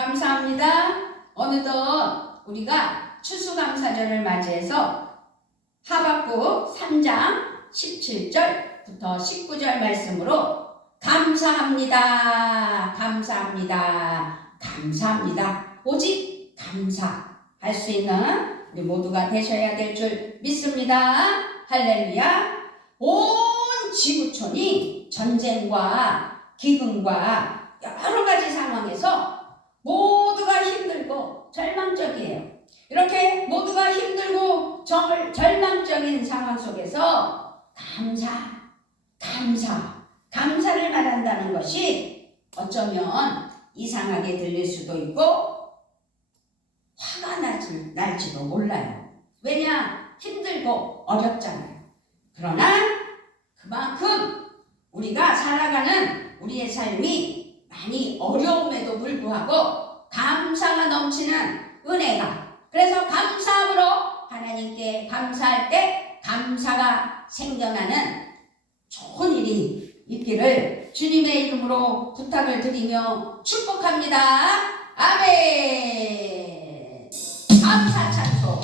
감사합니다. 어느덧 우리가 추수감사절을 맞이해서 하박국 3장 17절부터 19절 말씀으로 감사합니다. 감사합니다. 감사합니다. 오직 감사할 수 있는 우리 모두가 되셔야 될 줄 믿습니다. 할렐루야. 온 지구촌이 전쟁과 기근과 여러 가지 상황에서 모두가 힘들고 절망적이에요. 이렇게 모두가 힘들고 절망적인 상황 속에서 감사를 말한다는 것이 어쩌면 이상하게 들릴 수도 있고 화가 날지도 몰라요. 왜냐? 힘들고 어렵잖아요. 그러나 그만큼 우리가 살아가는 우리의 삶이 많이 어려움에도 불구하고 감사가 넘치는 은혜가, 그래서 감사함으로 하나님께 감사할 때 감사가 생겨나는 좋은 일이 있기를 주님의 이름으로 부탁을 드리며 축복합니다. 아멘. 감사 찬송.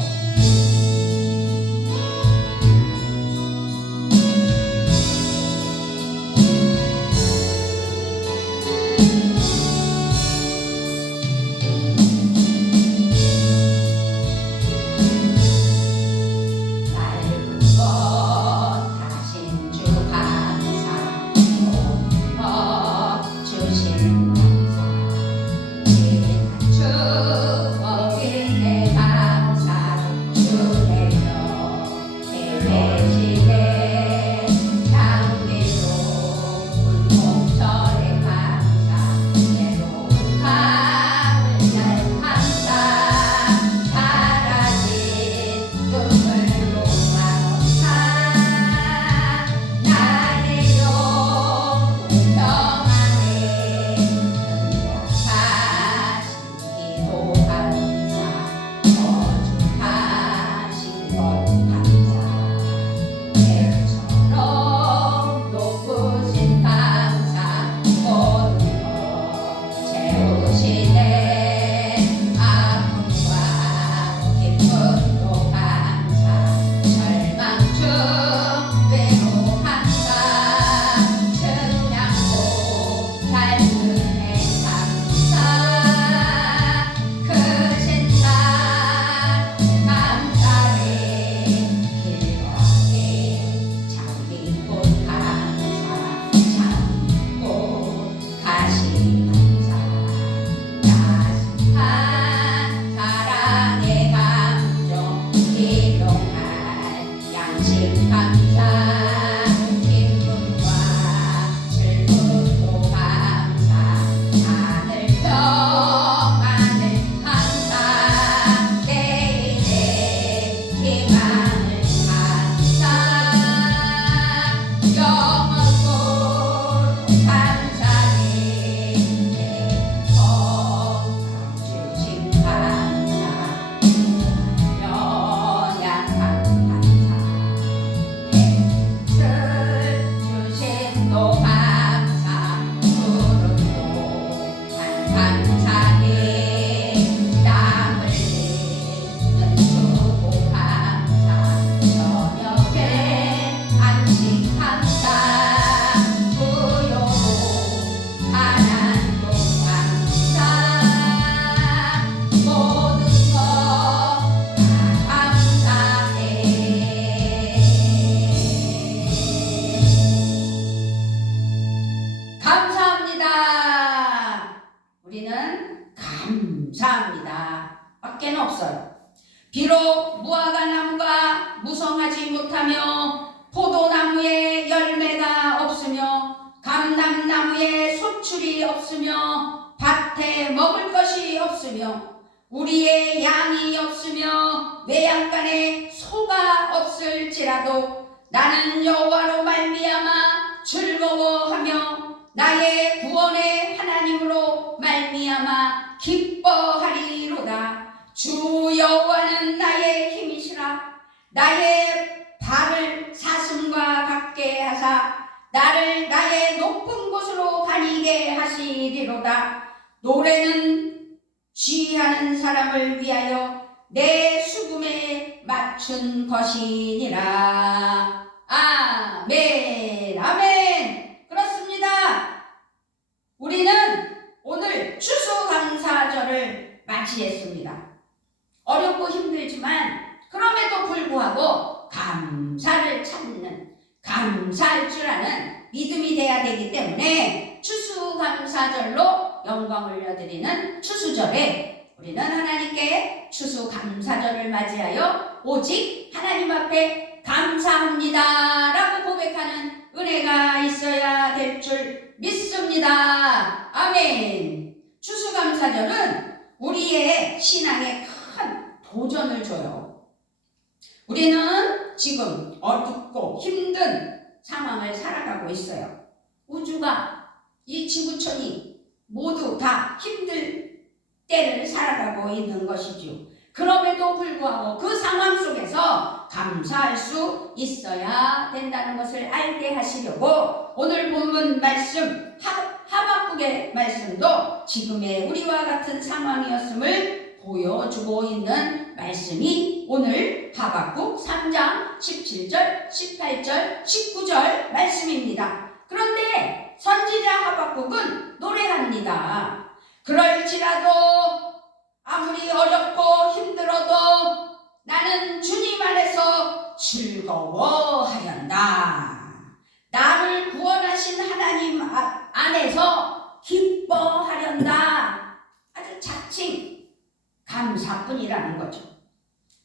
감사합니다 밖에는 없어요. 비록 무화과 나무가 무성하지 못하며 포도나무에 열매가 없으며 감람나무에 소출이 없으며 밭에 먹을 것이 없으며 우리의 양이 없으며 외양간에 소가 없을지라도 나는 여호와로 말미암아 즐거워하며 나의 구원의 하나님으로 말미암아 기뻐하리로다. 주 여호와는 나의 힘이시라. 나의 발을 사슴과 같게 하사 나를 나의 높은 곳으로 다니게 하시리로다. 노래는 취하는 사람을 위하여 내 수금에 맞춘 것이니라. 아멘, 아멘. 그렇습니다. 우리는 오늘 추수감사절을 맞이했습니다. 어렵고 힘들지만 그럼에도 불구하고 감사를 찾는, 감사할 줄 아는 믿음이 돼야 되기 때문에 추수감사절로 영광을 올려드리는 추수절에 우리는 하나님께 추수감사절을 맞이하여 오직 하나님 앞에 감사합니다 라고 고백하는 은혜가 있어야 될 줄 믿습니다. 아멘. 추수감사절은 우리의 신앙에 큰 도전을 줘요. 우리는 지금 어둡고 힘든 상황을 살아가고 있어요. 우주가, 이 지구촌이 모두 다 힘들 때를 살아가고 있는 것이죠. 그럼에도 불구하고 그 상황 속에서 감사할 수 있어야 된다는 것을 알게 하시려고 오늘 본문 말씀 하박국의 말씀도 지금의 우리와 같은 상황이었음을 보여주고 있는 말씀이 오늘 하박국 3장 17절, 18절, 19절 말씀입니다. 그런데 선지자 하박국은 노래합니다. 그럴지라도 아무리 어렵고 힘들어도 나는 주님 안에서 즐거워하련다. 나를 구원하신 하나님 안에서 기뻐하련다. 아주 자칭 감사뿐이라는 거죠.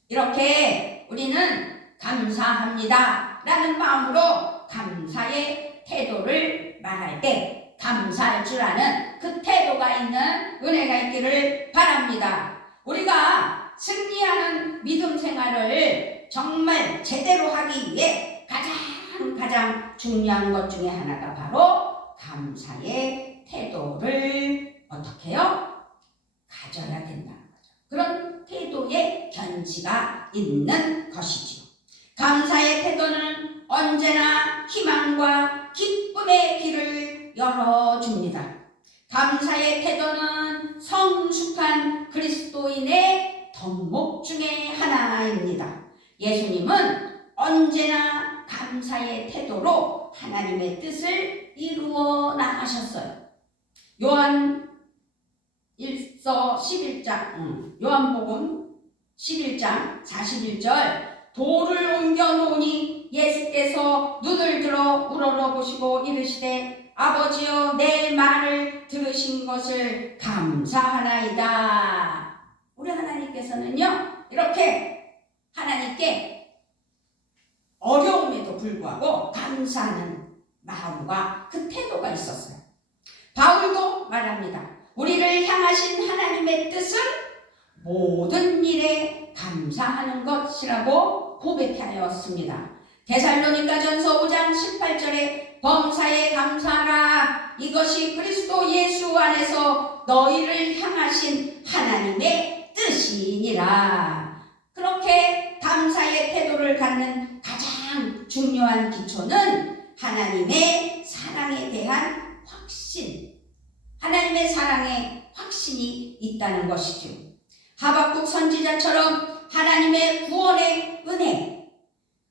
이렇게 우리는 감사합니다 라는 마음으로 감사의 태도를 말할 때 감사할 줄 아는 그 태도가 있는 은혜가 있기를 바랍니다. 우리가 승리하는 믿음 생활을 정말 제대로 하기 위해 가장 중요한 것 중에 하나가 바로 감사의 태도를 어떻게 해요? 가져야 된다는 거죠. 그런 태도의 견지가 있는 것이죠. 감사의 태도는 언제나 희망과 기쁨의 길을 열어줍니다. 감사의 태도는 성숙한 그리스도인의 덕목 중에 하나입니다. 예수님은 언제나 감사의 태도로 하나님의 뜻을 이루어 나가셨어요. 요한복음 11장 41절 돌을 옮겨 놓으니 예수께서 눈을 들어 우러러보시고 이르시되 아버지여 내 말을 들으신 것을 감사하나이다. 우리 하나님께서는요 이렇게 하나님께 어려움에도 불구하고 감사하는 마음과 그 태도가 있었어요. 바울도 말합니다. 우리를 향하신 하나님의 뜻은 모든 일에 감사하는 것이라고 고백하였습니다. 데살로니가전서 5장 18절에 범사에 감사하라. 이것이 그리스도 예수 안에서 너희를 향하신 하나님의 뜻이니라. 그렇게 감사의 태도를 갖는 가장 중요한 기초는 하나님의 사랑에 대한 확신, 하나님의 사랑에 확신이 있다는 것이죠. 하박국 선지자처럼 하나님의 구원의 은혜,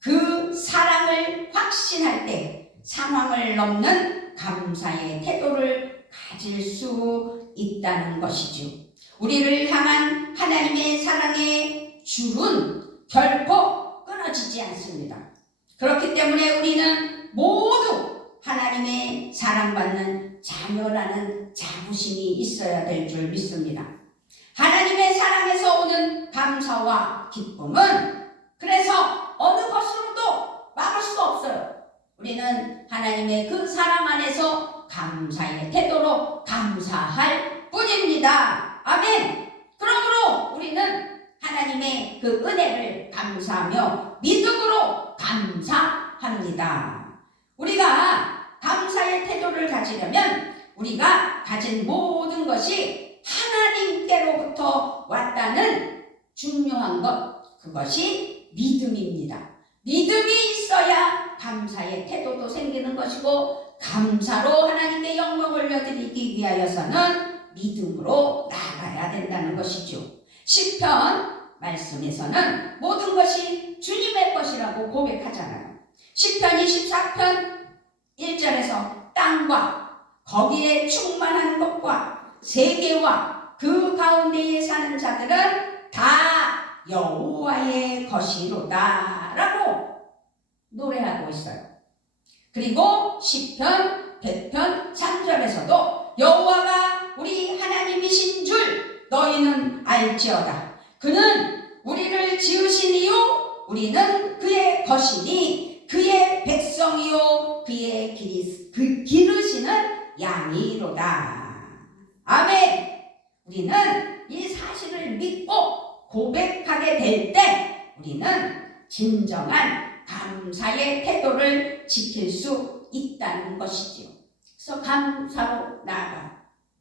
그 사랑을 확신할 때 상황을 넘는 감사의 태도를 가질 수 있다는 것이죠. 우리를 향한 하나님의 사랑의 줄은 결코 끊어지지 않습니다. 그렇기 때문에 우리는 모두 하나님의 사랑받는 자녀라는 자부심이 있어야 될 줄 믿습니다. 하나님의 사랑에서 오는 감사와 기쁨은 그래서 어느 것으로도 막을 수가 없어요. 우리는 하나님의 그 사랑 안에서 감사의 태도로 감사할 뿐입니다. 아멘. 그러므로 우리는 하나님의 그 은혜를 감사하며 믿음으로 감사합니다. 우리가 감사의 태도를 가지려면 우리가 가진 모든 것이 하나님께로부터 왔다는 중요한 것, 그것이 믿음입니다. 믿음이 있어야 감사의 태도도 생기는 것이고 감사로 하나님께 영광을 올려드리기 위하여서는 믿음으로 나아가야 감사해야 된다는 것이죠. 시편 말씀에서는 모든 것이 주님의 것이라고 고백하잖아요. 시편 24편 1절에서 땅과 거기에 충만한 것과 세계와 그 가운데에 사는 자들은 다 여호와의 것이로다 라고 노래하고 있어요. 그리고 시편 100편 3절에서도 여호와가 우리 하나님이신 줄 너희는 알지어다. 그는 우리를 지으신 이유 우리는 그의 것이니 그의 백성이요 그의 기르시는 양이로다. 아멘. 우리는 이 사실을 믿고 고백하게 될 때 우리는 진정한 감사의 태도를 지킬 수 있다는 것이지요. 그래서 감사로 나아가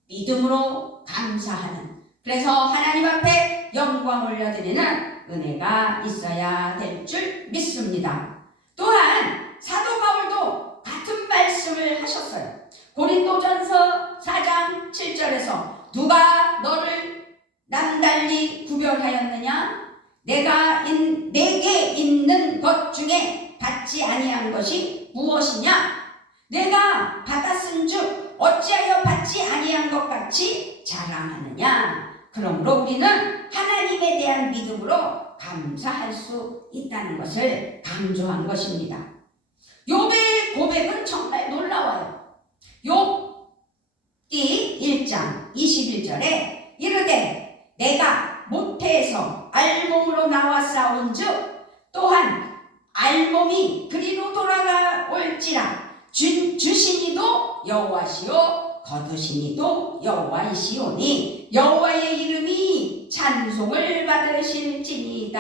믿음으로 감사하는, 그래서 하나님 앞에 영광 올려드리는 은혜가 있어야 될 줄 믿습니다. 또한 사도 바울도 같은 말씀을 하셨어요. 고린도전서 4장 7절에서 누가 너를 남달리 구별하였느냐? 내게 있는 것 중에 받지 아니한 것이 무엇이냐? 내가 받았은즉 어찌하여 받지 아니한 것 같이 자랑하느냐? 그러므로 우리는 하나님에 대한 믿음으로 감사할 수 있다는 것을 강조한 것입니다. 욥의 고백은 정말 놀라워요. 욥기 1장 21절에 이르되 내가 모태에서 알몸으로 나와 싸운즉 또한 알몸이 그리로 돌아올지라 주시니도 여호와시요 거두시니도 여호와이시오니 여호와의 이름이 찬송을 받으실지니이다.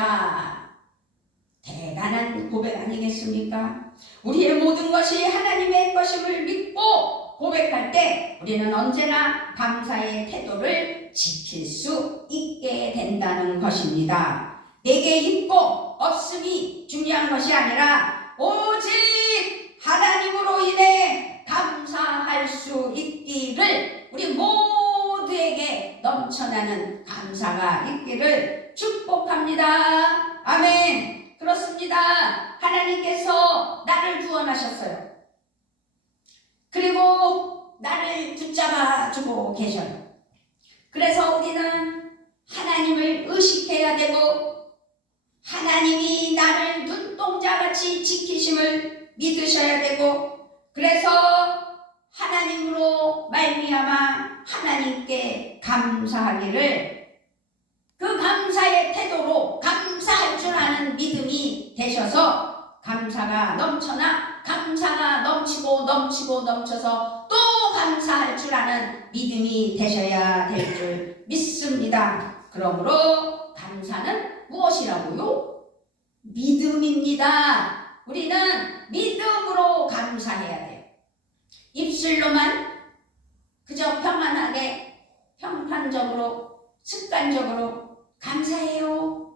대단한 고백 아니겠습니까? 우리의 모든 것이 하나님의 것임을 믿고 고백할 때 우리는 언제나 감사의 태도를 지킬 수 있게 된다는 것입니다. 내게 있고 없음이 중요한 것이 아니라 오직 하나님으로 인해 감사할 수 있기를, 우리 모두에게 넘쳐나는 감사가 있기를 축복합니다. 아멘. 그렇습니다. 하나님께서 나를 구원하셨어요. 그리고 나를 붙잡아 주고 계셔요. 그래서 우리는 하나님을 의식해야 되고 하나님이 나를 눈동자같이 지키심을 믿으셔야 되고, 그래서 하나님으로 말미암아 하나님께 감사하기를, 그 감사의 태도로 감사할 줄 아는 믿음이 되셔서 감사가 넘쳐나 감사가 넘치고 넘쳐서 또 감사할 줄 아는 믿음이 되셔야 될 줄 믿습니다. 그러므로 감사는 무엇이라고요? 믿음입니다. 우리는 믿음으로 감사해야 돼요. 입술로만 그저 평안하게 평판적으로 습관적으로 감사해요,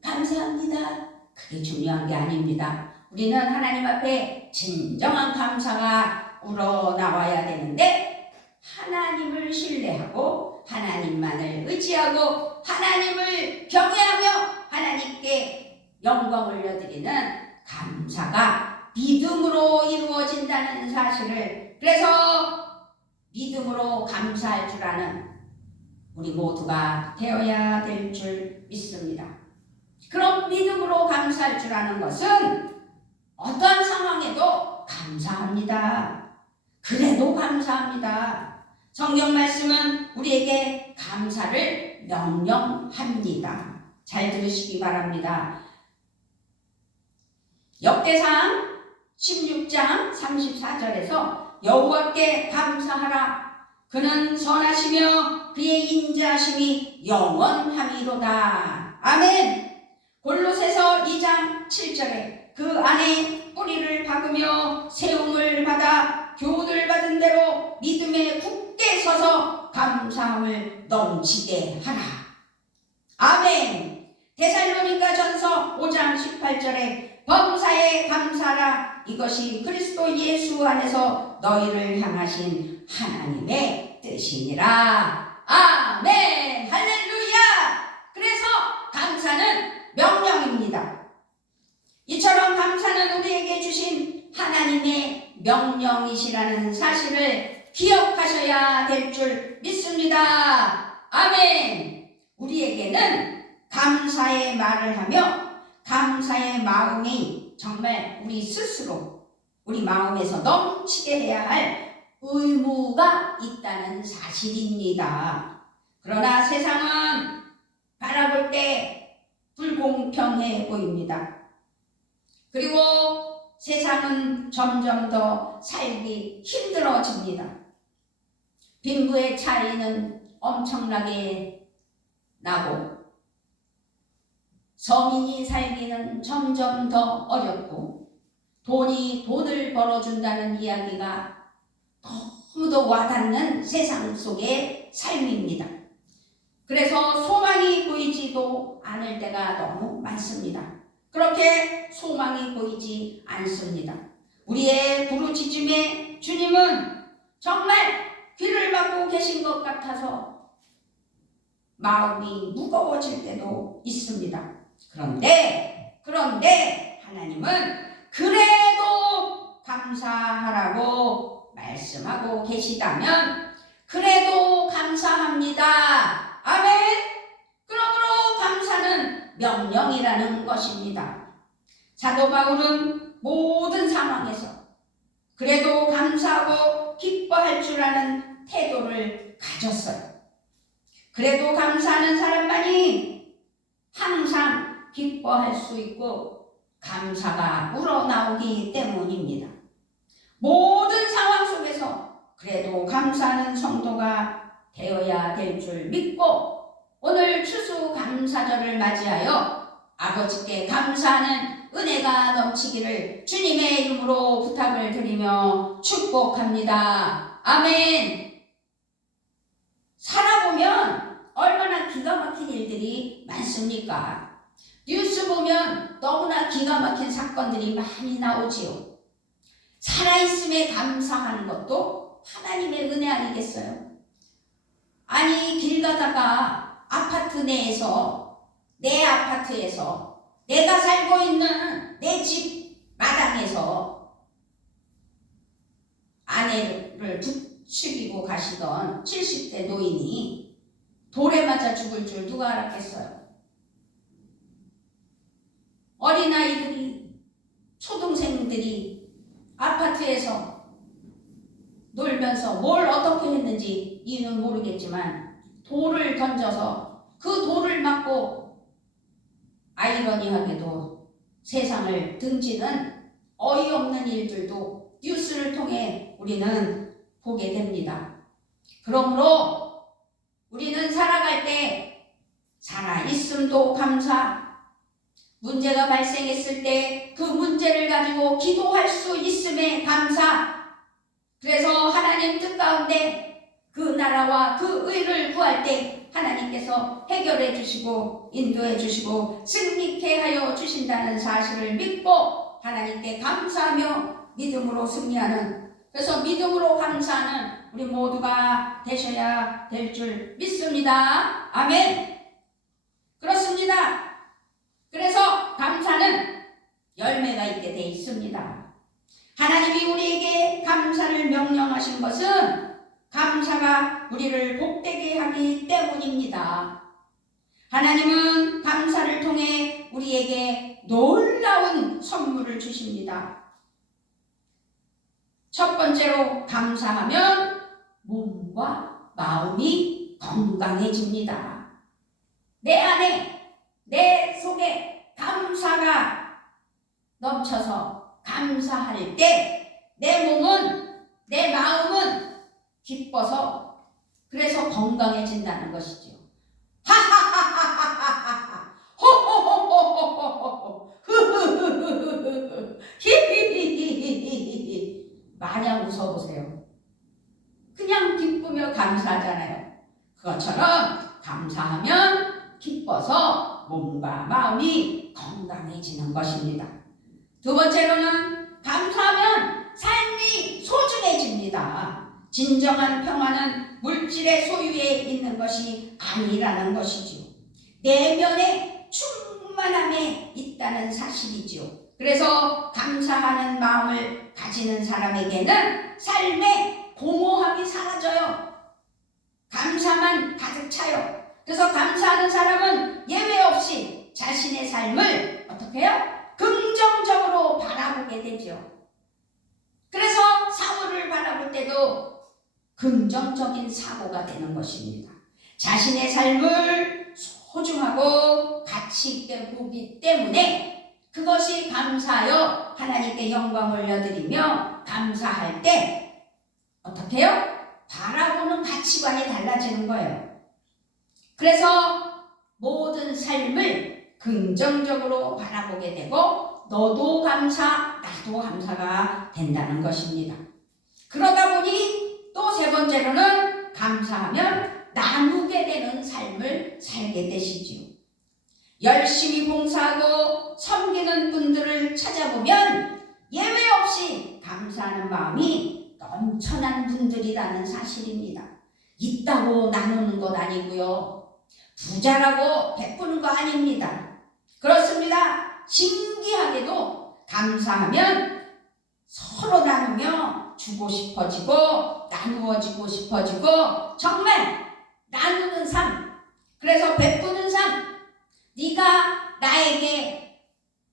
감사합니다, 그게 중요한 게 아닙니다. 우리는 하나님 앞에 진정한 감사가 우러나와야 되는데, 하나님을 신뢰하고 하나님만을 의지하고 하나님을 경외하며 하나님께 영광 올려드리는 감사가 믿음으로 이루어진다는 사실을, 그래서 믿음으로 감사할 줄 아는 우리 모두가 되어야 될 줄 믿습니다. 그럼 믿음으로 감사할 줄 아는 것은 어떠한 상황에도 감사합니다. 그래도 감사합니다. 성경 말씀은 우리에게 감사를 명령합니다. 잘 들으시기 바랍니다. 역대상 16장 34절에서 여호와께 감사하라. 그는 선하시며 그의 인자하심이 영원함이로다. 아멘. 골로새서 2장 7절에 그 안에 뿌리를 박으며 세움을 받아 교훈을 받은 대로 믿음에 굳게 서서 감사함을 넘치게 하라. 아멘. 데살로니가 전서 5장 18절에 범사에 감사하라. 이것이 그리스도 예수 안에서 너희를 향하신 하나님의 뜻이니라. 아멘. 할렐루야. 그래서 감사는 명령입니다. 이처럼 감사는 우리에게 주신 하나님의 명령이시라는 사실을 기억하셔야 될 줄 믿습니다. 아멘. 우리에게는 감사의 말을 하며 감사의 마음이 정말 우리 스스로 우리 마음에서 넘치게 해야 할 의무가 있다는 사실입니다. 그러나 세상은 바라볼 때 불공평해 보입니다. 그리고 세상은 점점 더 살기 힘들어집니다. 빈부의 차이는 엄청나게 나고 서민이 살기는 점점 더 어렵고 돈이 돈을 벌어준다는 이야기가 너무도 와닿는 세상 속의 삶입니다. 그래서 소망이 보이지도 않을 때가 너무 많습니다. 그렇게 소망이 보이지 않습니다. 우리의 부르짖음에 주님은 정말 귀를 막고 계신 것 같아서 마음이 무거워질 때도 있습니다. 그런데 하나님은 그래도 감사하라고 말씀하고 계시다면 그래도 감사합니다. 아멘. 그러므로 감사는 명령이라는 것입니다. 사도 바울은 모든 상황에서 그래도 감사하고 기뻐할 줄 아는 태도를 가졌어요. 그래도 감사하는 사람만이 항상 기뻐할 수 있고 감사가 우러나오기 때문입니다. 모든 상황 속에서 그래도 감사하는 성도가 되어야 될 줄 믿고 오늘 추수감사절을 맞이하여 아버지께 감사하는 은혜가 넘치기를 주님의 이름으로 부탁을 드리며 축복합니다. 아멘. 살아보면 얼마나 기가 막힌 일들이 많습니까? 뉴스 보면 너무나 기가 막힌 사건들이 많이 나오지요. 살아있음에 감사하는 것도 하나님의 은혜 아니겠어요? 아니 길 가다가 아파트 내에서 내 아파트에서 내가 살고 있는 내 집 마당에서 아내를 부추기고 가시던 70대 노인이 돌에 맞아 죽을 줄 누가 알았겠어요? 어린아이들이 초등생들이 아파트에서 놀면서 뭘 어떻게 했는지 이유는 모르겠지만 돌을 던져서 그 돌을 맞고 아이러니하게도 세상을 등지는 어이없는 일들도 뉴스를 통해 우리는 보게 됩니다. 그러므로 우리는 살아갈 때 살아있음도 감사, 문제가 발생했을 때 그 문제를 가지고 기도할 수 있음에 감사. 그래서 하나님 뜻 가운데 그 나라와 그 의를 구할 때 하나님께서 해결해 주시고 인도해 주시고 승리케 하여 주신다는 사실을 믿고 하나님께 감사하며 믿음으로 승리하는, 그래서 믿음으로 감사하는 우리 모두가 되셔야 될 줄 믿습니다. 아멘. 그렇습니다. 그래서 감사는 열매가 있게 돼 있습니다. 하나님이 우리에게 감사를 명령하신 것은 감사가 우리를 복되게 하기 때문입니다. 하나님은 감사를 통해 우리에게 놀라운 선물을 주십니다. 첫 번째로 감사하면 몸과 마음이 건강해집니다. 내 안에, 내 속에 감사가 넘쳐서 감사할 때 내 몸은, 내 마음은 기뻐서 그래서 건강해진다는 것이죠. 하하하하하하하 호호호호호호호 흐흐흐흐흐흐 히히히히히히히 마냥 웃어보세요. 그냥 기쁘며 감사하잖아요. 그것처럼 감사하면 기뻐서 몸과 마음이 건강해지는 것입니다. 두 번째로는 감사하면 삶이 소중해집니다. 진정한 평화는 물질의 소유에 있는 것이 아니라는 것이지요. 내면의 충만함에 있다는 사실이지요. 그래서 감사하는 마음을 가지는 사람에게는 삶의 공허함이 사라져요. 감사만 가득 차요. 그래서 감사하는 사람은 예외 없이 자신의 삶을 어떻게 해요? 긍정적으로 바라보게 되죠. 그래서 사물을 바라볼 때도 긍정적인 사고가 되는 것입니다. 자신의 삶을 소중하고 가치 있게 보기 때문에 그것이 감사하여 하나님께 영광을 올려드리며 감사할 때 어떻게 해요? 바라보는 가치관이 달라지는 거예요. 그래서 모든 삶을 긍정적으로 바라보게 되고 너도 감사, 나도 감사가 된다는 것입니다. 그러다 보니 또 세 번째로는 감사하면 나누게 되는 삶을 살게 되시지요. 열심히 봉사하고 섬기는 분들을 찾아보면 예외 없이 감사하는 마음이 넘쳐난 분들이라는 사실입니다. 있다고 나누는 것 아니고요. 부자라고 베푸는 거 아닙니다. 그렇습니다. 신기하게도 감사하면 서로 나누며 주고 싶어지고 나누어지고 싶어지고 정말 나누는 삶, 그래서 베푸는 삶, 네가 나에게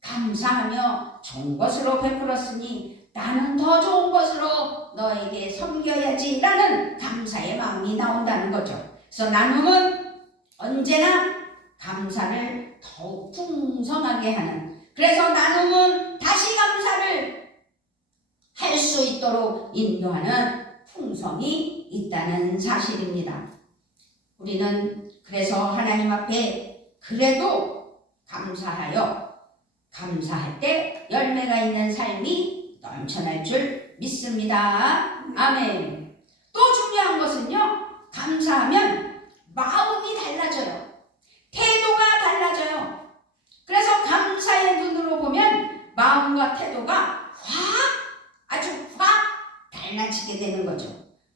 감사하며 좋은 것으로 베풀었으니 나는 더 좋은 것으로 너에게 섬겨야지 라는 감사의 마음이 나온다는 거죠. 그래서 나눔은 언제나 감사를 더욱 풍성하게 하는, 그래서 나눔은 다시 감사를 할 수 있도록 인도하는 풍성이 있다는 사실입니다. 우리는 그래서 하나님 앞에 그래도 감사할 때 열매가 있는 삶이 넘쳐날 줄 믿습니다. 아멘. 또 중요한 것은요, 감사하면 마음이 달라져요. 태도가 달라져요. 그래서 감사의 눈으로 보면 마음과 태도가 아주 달라지게 되는 거죠.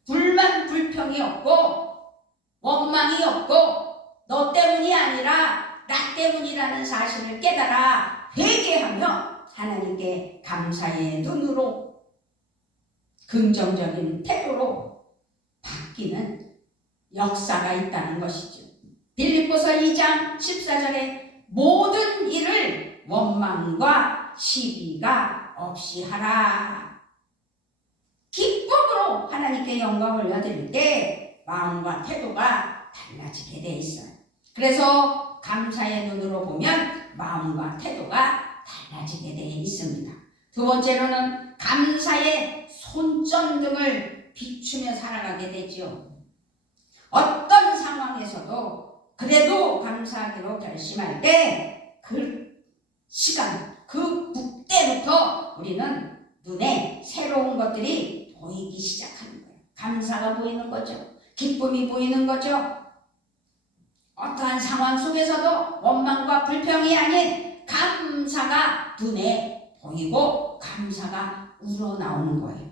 불만 불평이 없고 원망이 없고 너 때문이 아니라 나 때문이라는 사실을 깨달아 회개하며 하나님께 감사의 눈으로 긍정적인 태도로 바뀌는 역사가 있다는 것이죠. 빌립보서 2장 14절에 모든 일을 원망과 시비가 없이 하라. 기쁨으로 하나님께 영광을 올려드릴 때 마음과 태도가 달라지게 돼 있어요. 그래서 감사의 눈으로 보면 마음과 태도가 달라지게 돼 있습니다. 두 번째로는 감사의 손전등을 비추며 살아가게 되죠. 어떤 상황에서도 그래도 감사하기로 결심할 때 그 시간, 그 그때부터 우리는 눈에 새로운 것들이 보이기 시작하는 거예요. 감사가 보이는 거죠. 기쁨이 보이는 거죠. 어떠한 상황 속에서도 원망과 불평이 아닌 감사가 눈에 보이고 감사가 우러나오는 거예요.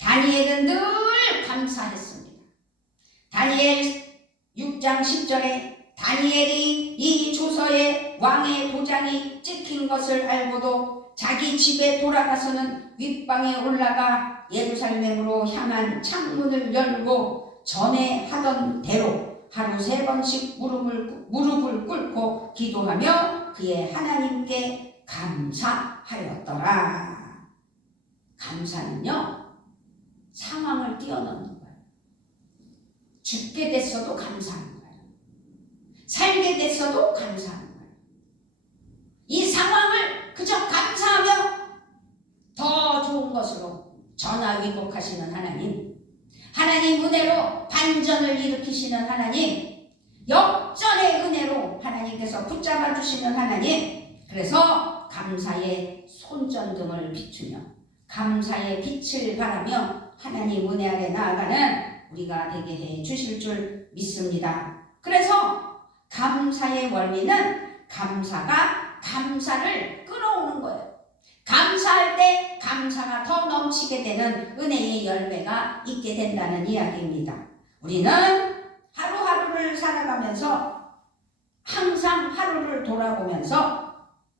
다니엘은 늘 감사했습니다. 다니엘 6장 10절에 다니엘이 이 조서에 왕의 도장이 찍힌 것을 알고도 자기 집에 돌아가서는 윗방에 올라가 예루살렘으로 향한 창문을 열고 전에 하던 대로 하루 3번씩 무릎을 꿇고 기도하며 그의 하나님께 감사하였더라. 감사는요, 상황을 뛰어넘는 거예요. 죽게 됐어도 감사하는 거예요. 살게 됐어도 감사하는 거예요. 이 상황을 그저 감사하며 더 좋은 것으로 전화위복하시는 하나님, 하나님 은혜로 반전을 일으키시는 하나님, 역전의 은혜로 하나님께서 붙잡아 주시는 하나님, 그래서 감사의 손전등을 비추며 감사의 빛을 바라며 하나님 은혜 아래 나아가는 우리가 되게 해 주실 줄 믿습니다. 그래서 감사의 원리는 감사가 감사를 끌어오는 거예요. 감사할 때 감사가 더 넘치게 되는 은혜의 열매가 있게 된다는 이야기입니다. 우리는 하루하루를 살아가면서 항상 하루를 돌아보면서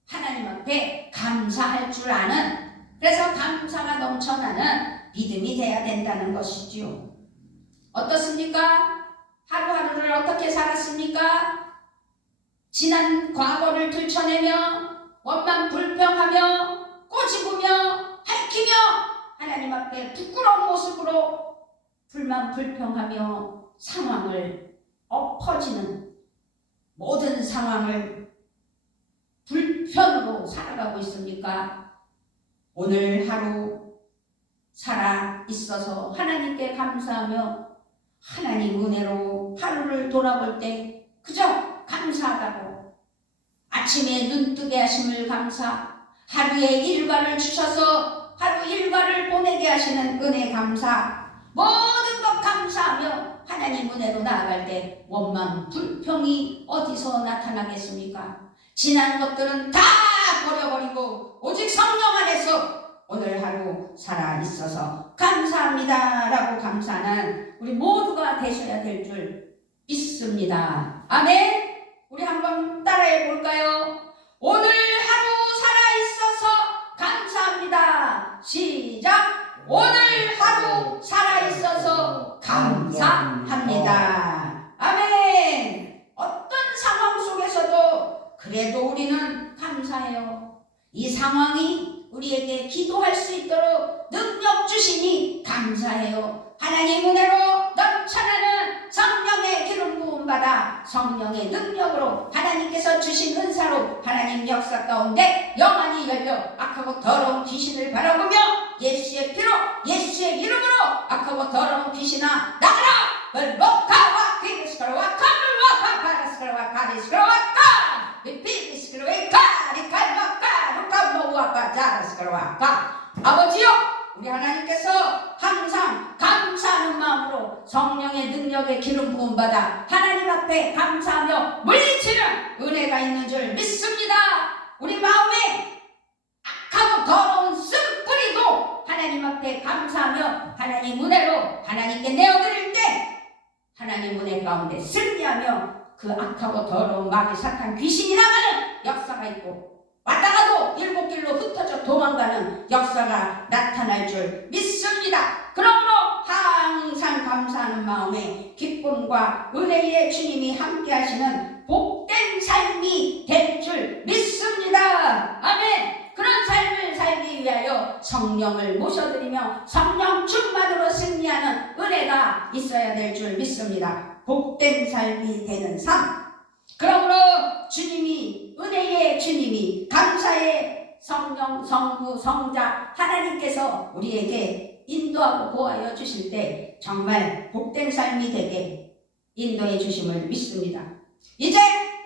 하나님 앞에 감사할 줄 아는, 그래서 감사가 넘쳐나는 믿음이 돼야 된다는 것이지요. 어떻습니까? 하루하루를 어떻게 살았습니까? 지난 과거를 들춰내며 원망 불평하며 꼬집으며 핥히며 하나님 앞에 부끄러운 모습으로 불만 불평하며 상황을 엎어지는, 모든 상황을 불편으로 살아가고 있습니까? 오늘 하루 살아 있어서 하나님께 감사하며 하나님 은혜로 하루를 돌아볼 때 그저 감사하다고, 아침에 눈뜨게 하심을 감사, 하루의 일과를 주셔서 하루 일과를 보내게 하시는 은혜 감사, 모든 것 감사하며 하나님 은혜로 나아갈 때 원망 불평이 어디서 나타나겠습니까? 지난 것들은 다 버려버리고 오직 성령 안에서 오늘 하루 살아 있어서 감사합니다 라고 감사하는 우리 모두가 되셔야 될 줄 믿습니다. 아멘. 우리 한번 따라해 볼까요? 오늘 하루 살아 있어서 감사합니다. 시작. 오늘 하루 살아 있어서 감사합니다. 아멘. 어떤 상황 속에서도 그래도 우리는 감사해요. 이 상황이 우리에게 기도할 수 있도록 능력 주시니 감사해요. 하나님 은혜로 넘쳐나는 성령의 기름 부음 받아 성령의 능력으로 하나님께서 주신 은사로 하나님 역사 가운데 영안이 열려 악하고 더러운 귀신을 바라보며 예수의 피로 예수의 이름으로 악하고 더러운 귀신아 나가라! 벌목하와 귀르스크로와 카물와 파라스크로와 가리스크로와 카 비비스크로와 카리칼마카 루카모와 파자라스크로와 카. 아버지요, 우리 하나님께서 항상 감사하는 마음으로 성령의 능력에 기름 부음 받아 하나님 앞에 감사하며 물리치는 은혜가 있는 줄 믿습니다. 우리 마음에 악하고 더러운 쓴뿌리도 하나님 앞에 감사하며 하나님 은혜로 하나님께 내어드릴 때 하나님 은혜 가운데 승리하며 그 악하고 더러운 마귀 사탄 귀신이 나가는 역사가 있고 왔다가도 일곱 길로 흩어져 도망가는 역사가 나타날 줄 믿습니다. 그러므로 항상 감사하는 마음에 기쁨과 은혜의 주님이 함께 하시는 복된 삶이 될 줄 믿습니다. 아멘. 그런 삶을 살기 위하여 성령을 모셔드리며 성령 충만으로 승리하는 은혜가 있어야 될 줄 믿습니다. 복된 삶이 되는 삶. 그러므로 주님이, 은혜의 주님이, 감사의 성령, 성부, 성자 하나님께서 우리에게 인도하고 보호하여 주실 때 정말 복된 삶이 되게 인도해 주심을 믿습니다. 이제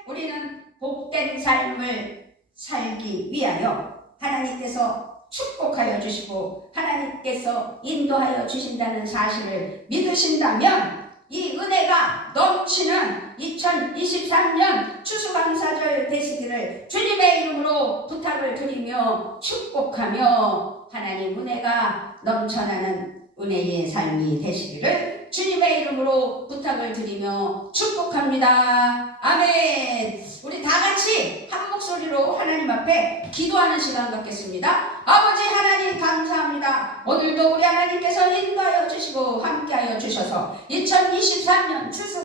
우리는 복된 삶을 살기 위하여 하나님께서 축복하여 주시고 하나님께서 인도하여 주신다는 사실을 믿으신다면 이 은혜가 넘치는 2023년 추수감사절 되시기를 주님의 이름으로 부탁을 드리며 축복하며 하나님 은혜가 넘쳐나는 은혜의 삶이 되시기를 주님의 이름으로 부탁을 드리며 축복합니다. 아멘. 우리 다 같이 한 목소리로 하나님 앞에 기도하는 시간 갖겠습니다. 아버지 하나님 감사합니다. 오늘도 우리 하나님께서 인도하여 주시고 함께하여 주셔서 2023년 추수